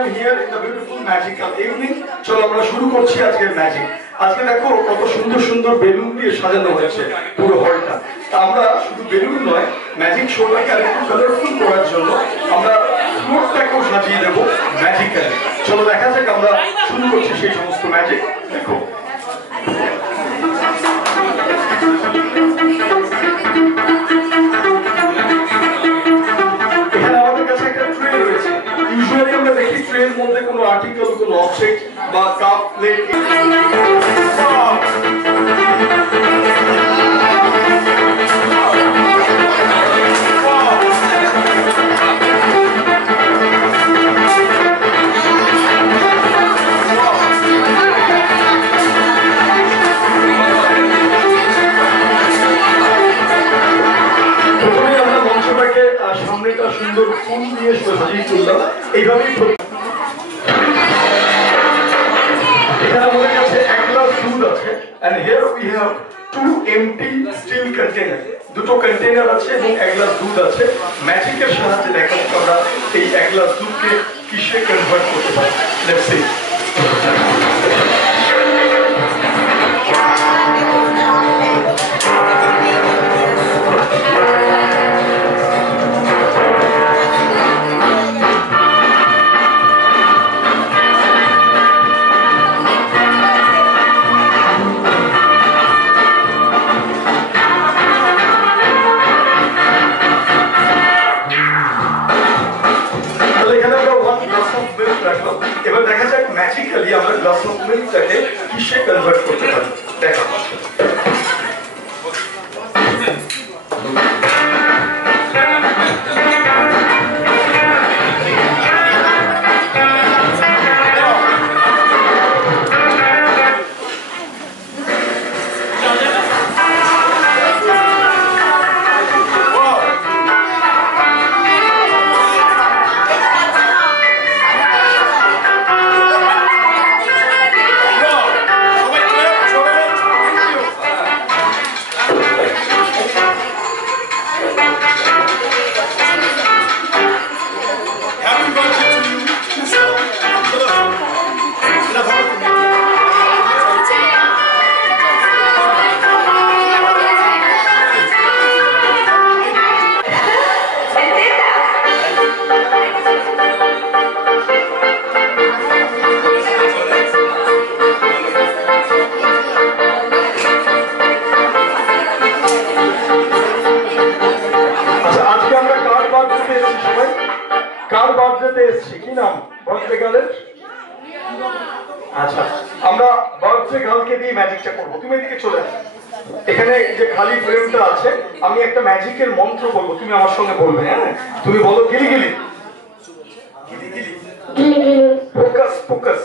am here in the beautiful magical evening. চলো আমরা শুরু করছি আজকের ম্যাজিক। আজকে দেখো কত সুন্দর সুন্দর বেলুন দিয়ে সাজানো হয়েছে পুরো হলটা। তা আমরা শুধু বেলুন নয়, ম্যাজিক শোটাকে আরেকটু কালারফুল করার জন্য আমরা ফ্লোরটাকেও সাজিয়ে দেবো ম্যাজিক্যালি। চলো দেখা যাক আমরা শুরু করছি সেই সমস্ত ম্যাজিক। দেখো ট্রের মধ্যে কোনো আর্টিকেল, কোনো অবজেক্ট বা কাপ, প্লেট সামনেটা সুন্দর ফুল দিয়ে সাজিয়ে তুললাম। এইভাবেই এখানে আমাদের কাছে এক গ্লাস দুধ আছে, and here we have two empty steel container, দুটো কন্টেইনার আছে এবং এক গ্লাস দুধ আছে। ম্যাজিকের সাহায্যে দেখাবো আমরা এই এক গ্লাস দুধকে কিসে কনভার্ট করতে পারি। Let's see. এবার দেখা যাক ম্যাজিক্যালি আমরা গ্লাস অফ মিল্কটাকে কিসে কনভার্ট করতে পারি। দেখা কার বার্থডেতে এসেছি, কি নাম বার্থডে গার্লের? আচ্ছা, আমরা বার্থডে গার্লকে দিয়ে ম্যাজিকটা করবো। তুমি এদিকে চলে আসো। এখানে যে খালি ফ্রেমটা আছে, আমি একটা ম্যাজিকের মন্ত্র বলবো, তুমি আমার সঙ্গে বলবে। হ্যাঁ, তুমি বলো গিলি গিলি গিলি গিলি ফোকাস ফোকাস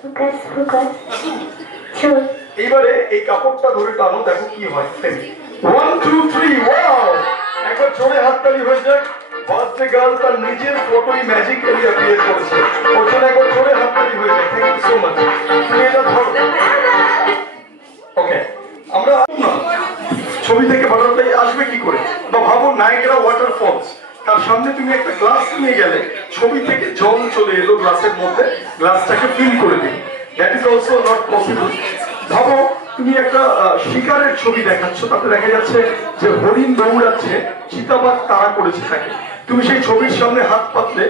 ফোকাস ফোকাস। এইবারে এই কাপড়টা ধরে টানো, দেখো কি হয়। 1 2 3 ওয়াও! একবার জোরে হাততালি হয়ে যাক। বার্থডে গার্ল তার নিজের ফটোই ম্যাজিক্যালি অ্যাপিয়ার করেছে। ওর জন্য একবার জোরে হাততালি হয়ে যায়। Thank you so much. তুমি এটা ধরো। ওকে, আমরা ছবি থেকে বাটারফ্লাই আসবে কি করে? বা ভাবো নায়াগ্রা ওয়াটারফলস, তার সামনে তুমি একটা গ্লাস নিয়ে গেলে, ছবি থেকে জল চলে এলো গ্লাসের মধ্যে, গ্লাসটাকে ফিল করে দিই। That is also not possible. ভাবো তুমি একটা শিকারের ছবি দেখাচ্ছ, তাতে দেখা যাচ্ছে যে হরিণ দৌড়াচ্ছে, চিতাবাঘ তাড়া করেছে তাকে। তুমি সেই ছবির সামনে হাত পাতলে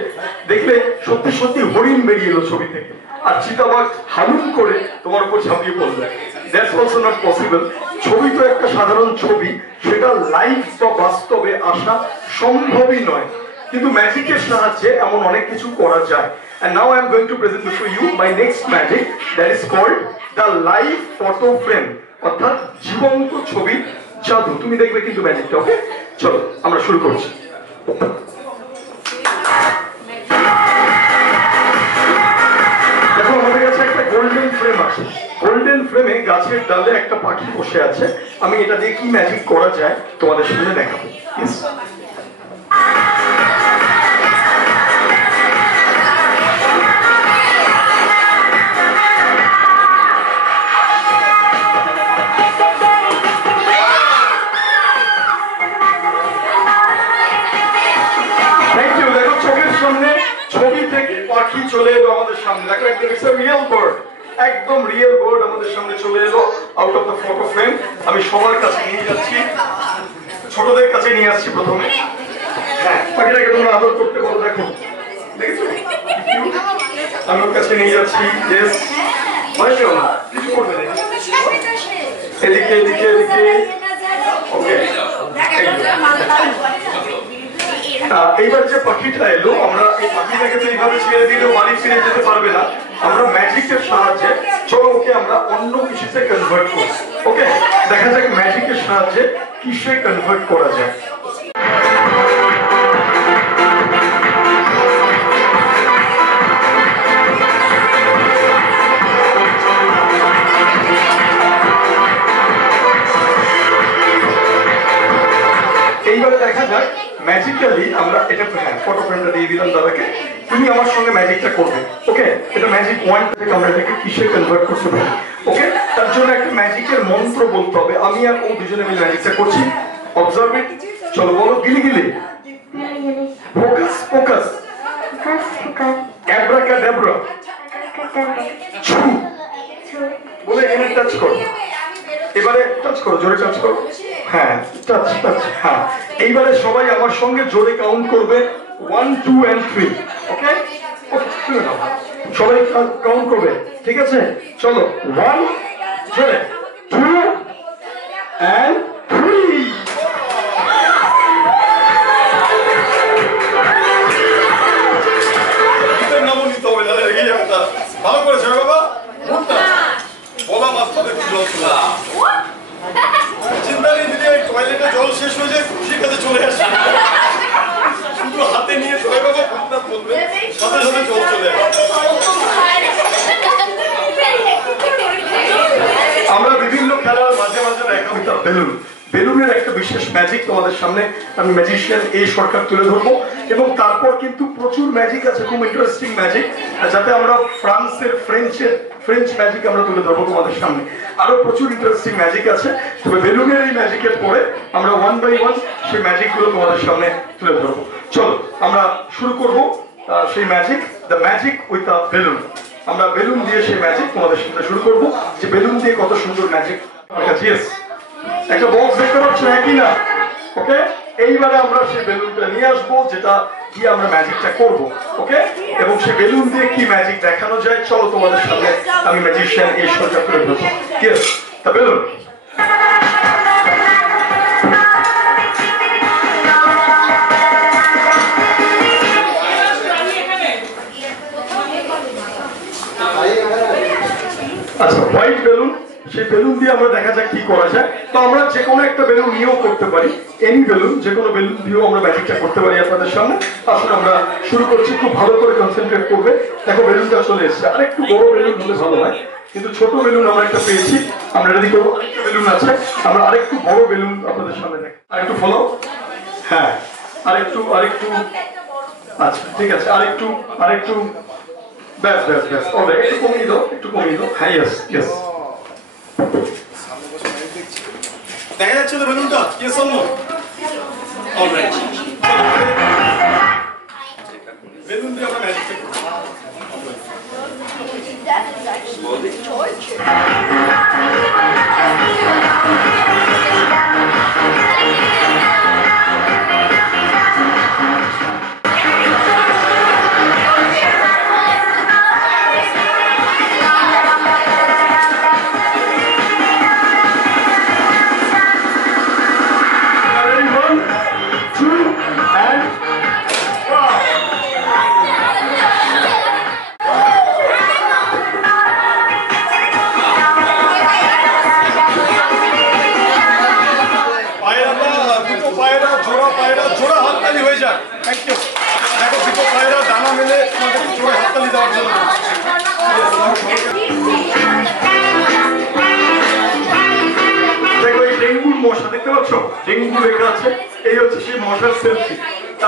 দেখলে সত্যি সত্যি হরিণ বেরিয়ে এলো ছবি থেকে, আর চিতাবাঘ হালুম করে তোমার উপর ঝাঁপিয়ে পড়বে। That's also not possible. ছবি তো একটা সাধারণ ছবি, সেটা লাইভ বা বাস্তবে আসা সম্ভবই নয়, কিন্তু ম্যাজিকের সাহায্যে এমন অনেক কিছু করা যায়। And now I am going to present before you my next magic, that is called the live photo frame, অর্থাৎ জীবন্ত ছবি জাদু। তুমি দেখবে কিন্তু ম্যাজিকটা। ওকে, চলো আমরা শুরু করছি। দেখো আমাদের কাছে একটা গোল্ডেন ফ্রেম আছে। গোল্ডেন ফ্রেমে গাছের ডালে একটা পাখি বসে আছে। আমি এটা দিয়ে কি ম্যাজিক করা যায় তোমাদের সামনে দেখাবো। চলে এলো আমাদের সামনে। দেখো একদম ইটস আ রিয়েল বার্ড, একদম রিয়েল বার্ড আমাদের সামনে চলে এলো out of the photo frame. আমি সবার কাছে নিয়ে যাচ্ছি, ছোটদের কাছে নিয়ে আসছি প্রথমে। হ্যাঁ, পাখিটাকে তোমরা আদর করতে বলো। দেখো দেখেছো, আমি ওর কাছে নিয়ে যাচ্ছি। ইয়েস, ভয় পেও না, কিছু করবে না। এদিকে এদিকে এদিকে। ওকে, এইবার যে পাখিটা এলো, আমরা এই পাখিটাকে তো এইভাবে ছেড়ে দিলেও বাড়ি ফিরে যেতে পারবে না। আমরা ম্যাজিকের সাহায্যে চলো ওকে আমরা অন্য কিছুতে কনভার্ট করি। ওকে, দেখা যাক ম্যাজিকের সাহায্যে কিসে কনভার্ট করা যায়। এইবার দেখা যাক ম্যাজিক্যালি আমরা এটা, হ্যাঁ ফটো ফ্রেমটা দিয়ে দিলাম দাদাকে, তুমি আমার সঙ্গে ম্যাজিকটা করবে। ওকে, এটা ম্যাজিক ওয়ান থেকে আমরা এটাকে কিসে কনভার্ট করতে পারি। ওকে, তার জন্য একটা ম্যাজিকের মন্ত্র বলতে হবে। আমি আর ও দুজনে মিলে ম্যাজিকটা করছি। অবজার্ভ ইট। চলো বলো, গিলি গিলি, ফোকাস ফোকাস, অ্যাব্রাকাডাব্রা, ছু বলে এখানে টাচ করো। এবারে টাচ করো, জোরে টাচ করো। হ্যাঁ, টাচ টাচ। হ্যাঁ, এইবারে সবাই আমার সঙ্গে জোরে কাউন্ট করবে 1 2 and 3। ওকে ওকে, শুনে নাও, সবাই কাউন্ট করবে, ঠিক আছে? চলো, 1 জোরে, 2 and 3। ভালো করেছে বাবা, বলা বাস্তবে চিন্তা নেই দিদি, ওই টয়লেটে জল শেষ হয়ে যায়, খুশির কাছে চলে আসে, শুধু হাতে নিয়ে সবাই বাবা ভূতনাথ বলবে, সাথে সাথে জল চলে আসে। আমরা বিভিন্ন খেলার মাঝে মাঝে দেখা হইতাম বেলুন। বেলুনের একটা বিশেষ ম্যাজিক তোমাদের সামনে আমি ম্যাজিশিয়ান এই সরকার তুলে ধরবো, এবং তারপর কিন্তু প্রচুর ম্যাজিক আছে, খুব ইন্টারেস্টিং ম্যাজিক, যাতে আমরা ফ্রেঞ্চ ম্যাজিক আমরা তুলে ধরবো তোমাদের সামনে। আরো প্রচুর ইন্টারেস্টিং ম্যাজিক আছে, তবে বেলুনের এই ম্যাজিকের পরে আমরা 1 by 1 সেই ম্যাজিক গুলো তোমাদের সামনে তুলে ধরবো। চলো আমরা শুরু করবো সেই magic, the magic with a balloon. আমরা বেলুন দিয়ে সেই ম্যাজিক তোমাদের সামনে শুরু করবো, যে বেলুন দিয়ে কত সুন্দর ম্যাজিক। একটা বক্স দেখতে পাচ্ছ, একই না? ওকে, এইবারে আমরা সেই বেলুনটা নিয়ে আসবো, যেটা দিয়ে আমরা ম্যাজিকটা করবো। ওকে, এবং সেই বেলুন দিয়ে কি ম্যাজিক দেখানো যায়, চলো তোমাদের সামনে আমি ম্যাজিশিয়ান এই সরকার তুলে ধরবো। Yes, the balloon. আচ্ছা, হোয়াইট বেলুন, সেই বেলুন দিয়ে আমরা দেখা যাক কি করা যায়। তো আমরা যে কোনো একটা বেলুন নিয়েও করতে পারি, এনি বেলুন, যে কোনো বেলুন দিয়েও আমরা ম্যাজিকটা করতে পারি আপনাদের সামনে। আসলে আমরা শুরু করছি, খুব ভালো করে কনসেন্ট্রেট করবে। দেখো বেলুনটা চলে এসেছে, আর একটু বড় বেলুন হলে ভালো হয়, কিন্তু ছোট বেলুন আমরা একটা পেয়েছি, আমরা রেডি করবো। আরেকটা বেলুন আছে, আমরা আরেকটু বড় বেলুন আপনাদের সামনে দেখ, আরেকটু ফলো। হ্যাঁ, আরেকটু আরেকটু, আচ্ছা ঠিক আছে, আরেকটু আরেকটু, ব্যাস ব্যাস ব্যাস, অলরাইট, একটু কমিয়ে দাও, একটু কমিয়ে দাও। হ্যাঁ, ইয়েস ইয়েস। দেখা যাচ্ছে তো বেলুনটা? Yes or no? Alright, balloon দিয়ে আমরা ম্যাজিকটা করব। মশা দেখতে পাচ্ছ, ডেঙ্গু লেখা আছে, এই হচ্ছে সেই মশার সেলফি।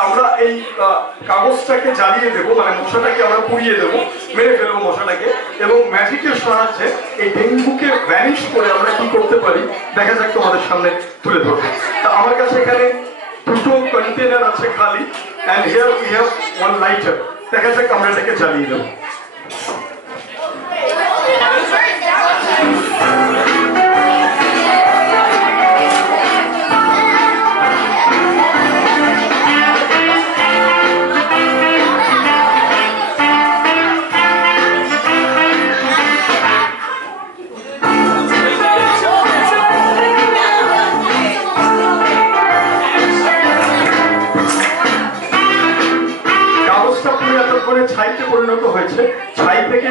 আমরা এই কাগজটাকে জ্বালিয়ে দেবো, মানে মশাটাকে আমরা পুড়িয়ে দেবো, মেরে ফেলবো মশাটাকে, এবং ম্যাজিকের সাহায্যে এই ডেঙ্গুকে ভ্যানিশ করে আমরা কি করতে পারি দেখা যাক তোমাদের সামনে তুলে ধরবো। তা আমার কাছে এখানে দুটো কন্টেনার আছে খালি, and here we have one lighter। দেখা যাক আমরা এটাকে জ্বালিয়ে দেবো।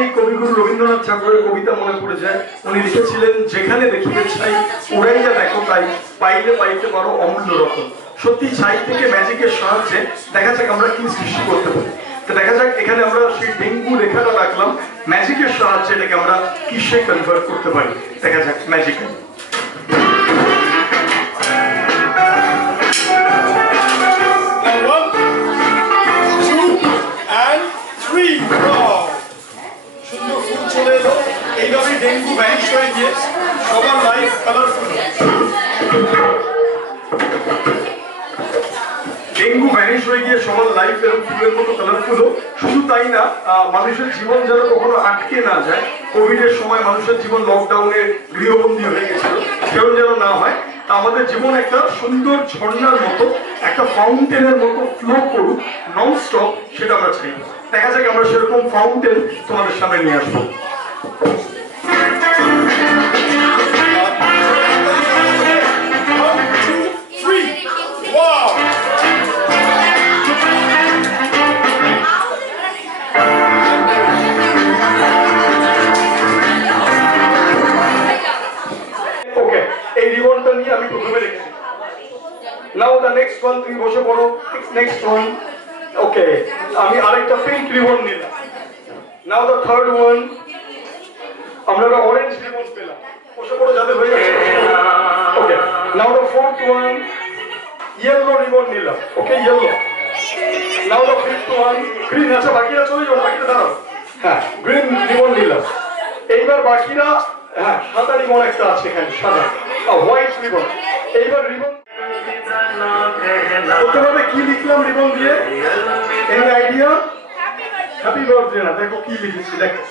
শুনলেই কবিগুরু রবীন্দ্রনাথ ঠাকুরের কবিতা মনে পড়ে যায়। উনি লিখেছিলেন, যেখানে দেখিবে ছাই উড়াইয়া দেখো তাই, পাইলে পাইতে পারো অমূল্য রতন। সত্যি ছাই থেকে ম্যাজিকের সাহায্যে দেখা যাক আমরা কি সৃষ্টি করতে পারি। তো দেখা যাক এখানে আমরা সেই ডেঙ্গু রেখাটা রাখলাম, ম্যাজিকের সাহায্যে এটাকে আমরা কিসে কনভার্ট করতে পারি। দেখা যাক ম্যাজিকে। এইভাবে ডেঙ্গু ভ্যানিশ হয়ে গিয়ে সবার লাইফ কালারফুল। ডেঙ্গু ভ্যানিশ হয়ে গিয়ে সবার লাইফ এরকম ফুলের মতো কালারফুল। শুধু তাই না, মানুষের জীবন যেন কখনো আটকে না যায়। কোভিডের সময় মানুষের জীবন লকডাউনে গৃহবন্দী হয়ে গেছিল, সেরকম যেন না হয়। তা আমাদের জীবন একটা সুন্দর ঝর্ণার মতো, একটা ফাউন্টেনের মতো ফ্লো করুক নন স্টপ, সেটা আমরা চাই। দেখা যাক আমরা সেরকম ফাউন্টেন তোমাদের সামনে নিয়ে আসবো। এই রিবনটা নিয়ে আমি প্রথমে রেখেছি। নাও দ্য নেক্সট ওয়ান, তুমি বসে পড়ো। Next one. ওকে, আমি আরেকটা পিঙ্ক রিবন নিলাম। নাও দ্য থার্ড ওয়ান, আমরা একটা অরেঞ্জ রিবন পেলাম। বসে পড়ো, যাদের হয়ে গেছে। Okay, now the fourth one, yellow ribbon নিলাম। Okay, yellow. Now the fifth one, green. আচ্ছা, বাকিরা চলে যাও, বাকিরা দাঁড়াও। হ্যাঁ, গ্রিন রিবন নিলাম। এইবার বাকিরা, হ্যাঁ, সাদা রিবন একটা আছে এখানে, সাদা হোয়াইট রিবন। এইবার রিবন প্রথমে কি লিখলাম রিবন দিয়ে? Any idea? হ্যাপি বার্থডে না, দেখো কি লিখেছি, দেখো।